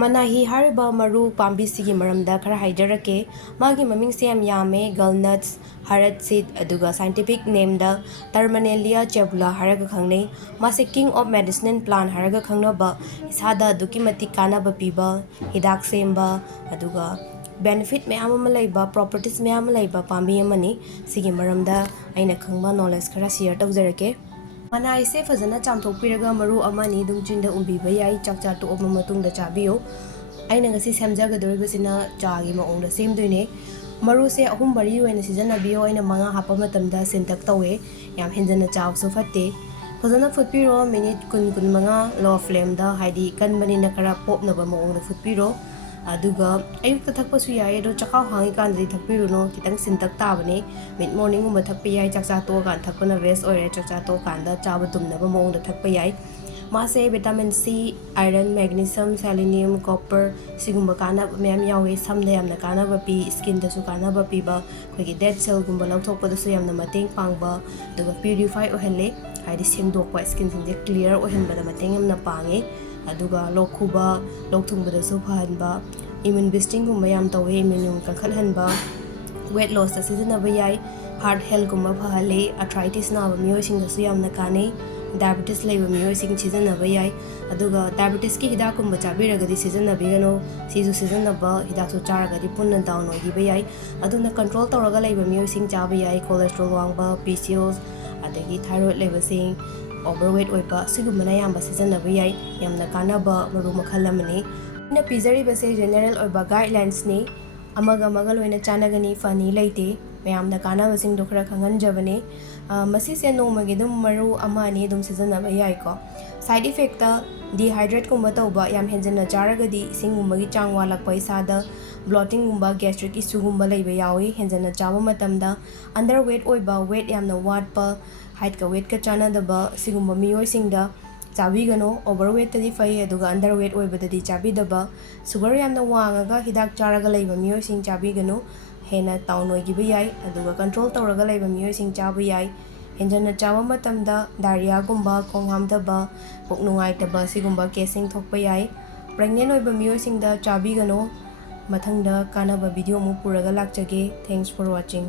Manahi hariba maru pambi sigi maramda khara haijarake magi maming se yam yame gallnuts Harad seed aduga scientific name da Terminalia chebula haraga khangnei mase king of medicinal plant haraga khangnaba esada duki mati kanaba piba hidak semba aduga benefit mayam ama laiba properties mayam laiba pambi amani sigi maramda aina khangba knowledge khara share tawjarake Manahi se fazana chamthokpiraga maru amani dum chinda umbiba yai chakcha to obma matungda chabiyo aina ngasi semjagadoribasina chagi maongda semdoine maru se ahum bari oina sizanabiyo aina manga hapa matamda sentak tawe yam henjana chawsu fatte fazana futpiro minute kun manga low flame da haidi kanbanina kara popnaba maongda futpiro aduga ayukta thakpasu yai do chakaw hangi kandri thakpiruno kitang sintak tabane mid morning umba thakpi yai chakcha to kan thakpana best oire chakcha to kanda chaba tumnaba maongda thakpa yai mase vitamin C iron magnesium selenium copper sigumba kana mem yawe samda yamna kana ba pi skin da su kana ba pi ba khogi dead cell gumba lawthokpa da su yamna mateng pangba aduga purify ohelle haidi sengdokpa skin sinje clear ohenba da mateng yamna pange aduga lokhuba lokthungba da su phanba immune boosting gumba yam tawe immune ka khalhanba weight loss da sizinaba yai heart health gumba phale arthritis na ba miyoi sing da su yamna kane diabetes laiba miyoi sing sizinaba yai aduga diabetes ki hidak gumba chabiragadi sizinaba yano sizu sizinaba hidak su charagadi punna down oidiba yai aduna control tawraga laiba miyoi sing chaba yai cholesterol wangba PCOS adagi thyroid laiba sing overweight oiba sigumana yamba sizinaba yai yamna kanaba maru makhal amani na pizaribase general oiba guidelines ni amaga loina chanagani fani laite mayamna kanabasing do khara khanganjabane masi se nomagi dum maru amani dum sizinaba yai ko side effect ta dehydrate kumba tawba yam henjana charagadi singumagi changwa lakpa isada bloating gumba gastric issue gumba laiba yawi henjana chaba matamda underweight oiba weight yamna watpa height ka weight ka chanadaba sigumba miyoi singda chabigano overweight tadi fai aduga underweight oibadadi chabidaba sugar yamna wangaga hidak charaga laiba miyoi sing chabigano hena town oigiba yai aduga control tawraga laiba miyoi sing chaba yai henjana chaba matamda diarrhea gumba khonghamdaba puknungaitaba sigumba casing thokpa yai pregnant oiba miyoi singda chabigano mathangda kanaba video mu puraga lakjage thanks for watching